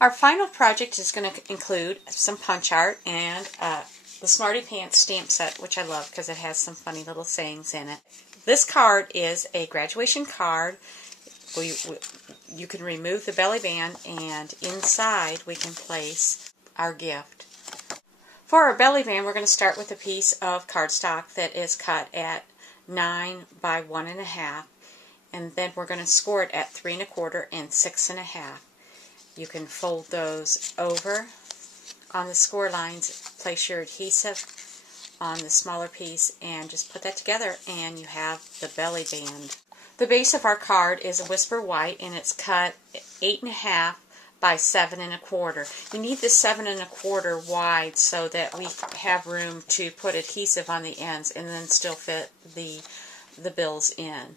Our final project is going to include some punch art and the Smarty Pants stamp set, which I love because it has some funny little sayings in it. This card is a graduation card. You can remove the belly band, and inside we can place our gift. For our belly band, we're going to start with a piece of cardstock that is cut at 9 by 1.5, and then we're going to score it at 3 1/4 and 6 1/2. You can fold those over on the score lines, place your adhesive on the smaller piece, and just put that together, and you have the belly band. The base of our card is a Whisper White, and it's cut 8 1/2 by 7 1/4. You need the 7 1/4 wide so that we have room to put adhesive on the ends and then still fit the bills in.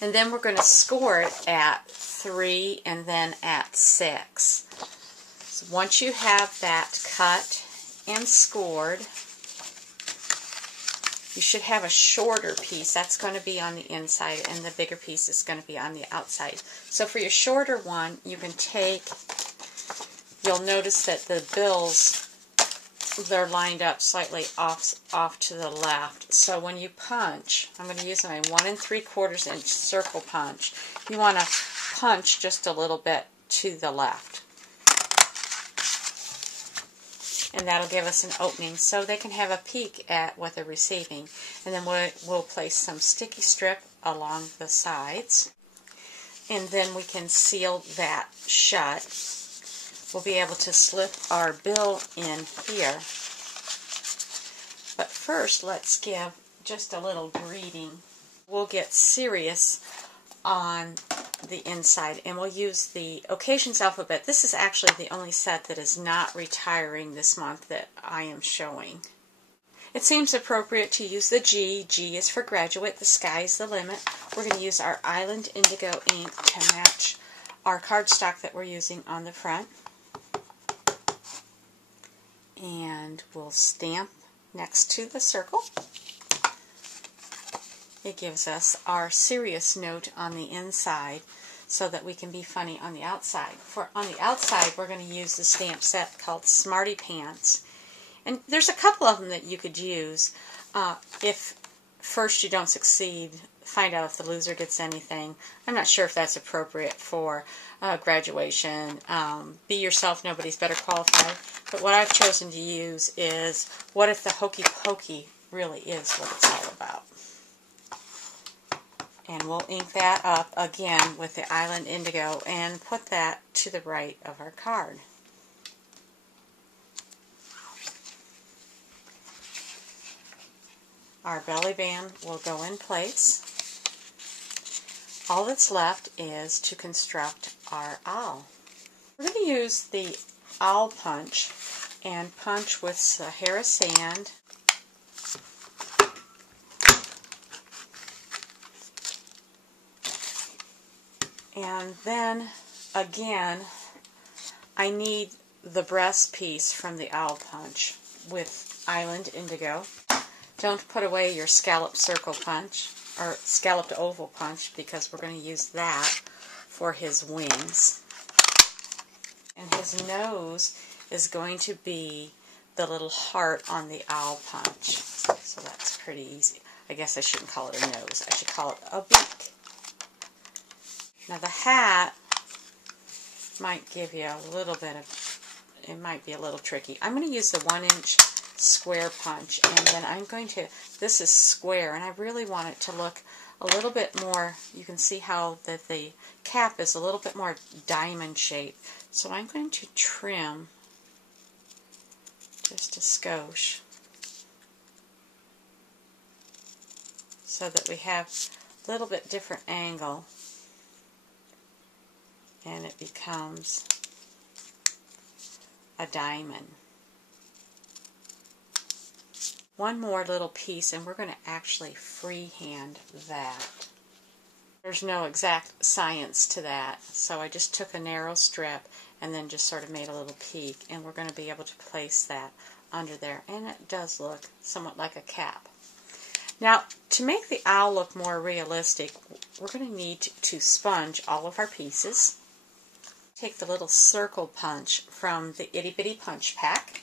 And then we're going to score it at 3 and then at 6. So once you have that cut and scored, you should have a shorter piece. That's going to be on the inside, and the bigger piece is going to be on the outside. So for your shorter one, you can you'll notice that the bills, they're lined up slightly off to the left. So when you punch, I'm going to use my 1 3/4 inch circle punch. You want to punch just a little bit to the left. And that'll give us an opening so they can have a peek at what they're receiving. And then we'll place some sticky strip along the sides. And then we can seal that shut. We'll be able to slip our bill in here. But first, let's give just a little greeting. We'll get serious on the inside, and we'll use the Occasions alphabet. This is actually the only set that is not retiring this month that I am showing. It seems appropriate to use the G. G is for graduate. The sky is the limit. We're going to use our Island Indigo ink to match our cardstock that we're using on the front. And we'll stamp next to the circle. It gives us our serious note on the inside so that we can be funny on the outside. On the outside, we're going to use the stamp set called Smarty Pants. And there's a couple of them that you could use. If first you don't succeed, find out if the loser gets anything. I'm not sure if that's appropriate for graduation. Be yourself, nobody's better qualified. But what I've chosen to use is, what if the hokey pokey really is what it's all about? And we'll ink that up again with the Island Indigo and put that to the right of our card. Our belly band will go in place. All that's left is to construct our owl. We're going to use the owl punch and punch with Sahara sand. And then, again, I need the breast piece from the owl punch with Island Indigo. Don't put away your scalloped circle punch, or scalloped oval punch, because we're going to use that for his wings. And his nose is going to be the little heart on the owl punch. So that's pretty easy. I guess I shouldn't call it a nose. I should call it a beak. Now the hat might give you a little bit of, it might be a little tricky. I'm going to use the 1 inch square punch, and then I'm going to, this is square, and I really want it to look a little bit more, you can see how that the cap is a little bit more diamond shaped. So I'm going to trim just a skosh so that we have a little bit different angle, and it becomes a diamond. One more little piece, and we're going to actually freehand that. There's no exact science to that, so I just took a narrow strip and then just sort of made a little peak, and we're going to be able to place that under there, and it does look somewhat like a cap. Now, to make the owl look more realistic, we're going to need to sponge all of our pieces. Take the little circle punch from the Itty Bitty Punch Pack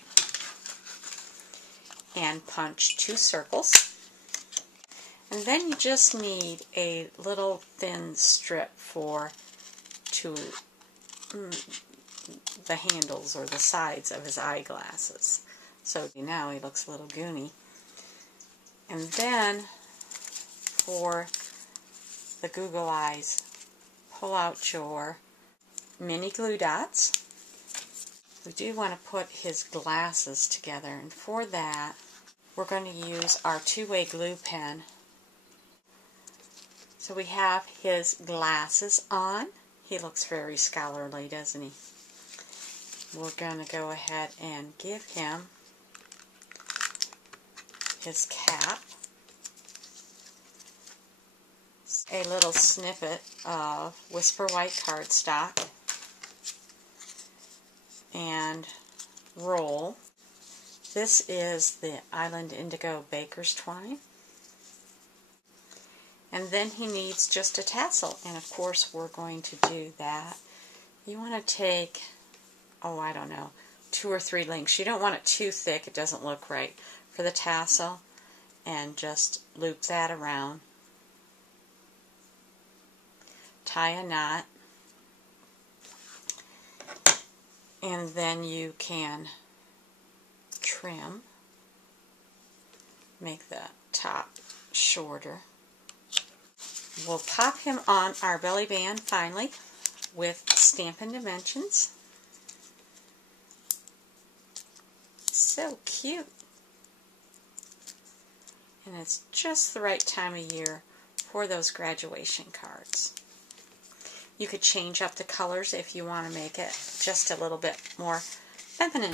and punch 2 circles. And then you just need a little thin strip for the handles or the sides of his eyeglasses. So now he looks a little goony. And then for the Google eyes, pull out your mini glue dots. We do want to put his glasses together, and for that we're going to use our two-way glue pen. So we have his glasses on. He looks very scholarly, doesn't he? We're going to go ahead and give him his cap, a little snippet of Whisper White cardstock, and roll. This is the Island Indigo Baker's Twine. And then he needs just a tassel, and of course we're going to do that. You want to take, I don't know, 2 or 3 links. You don't want it too thick, it doesn't look right, for the tassel, and just loop that around. Tie a knot, and then you can trim, make the top shorter. We'll pop him on our belly band finally with Stampin' Dimensions. So cute. And it's just the right time of year for those graduation cards. You could change up the colors if you want to make it just a little bit more feminine.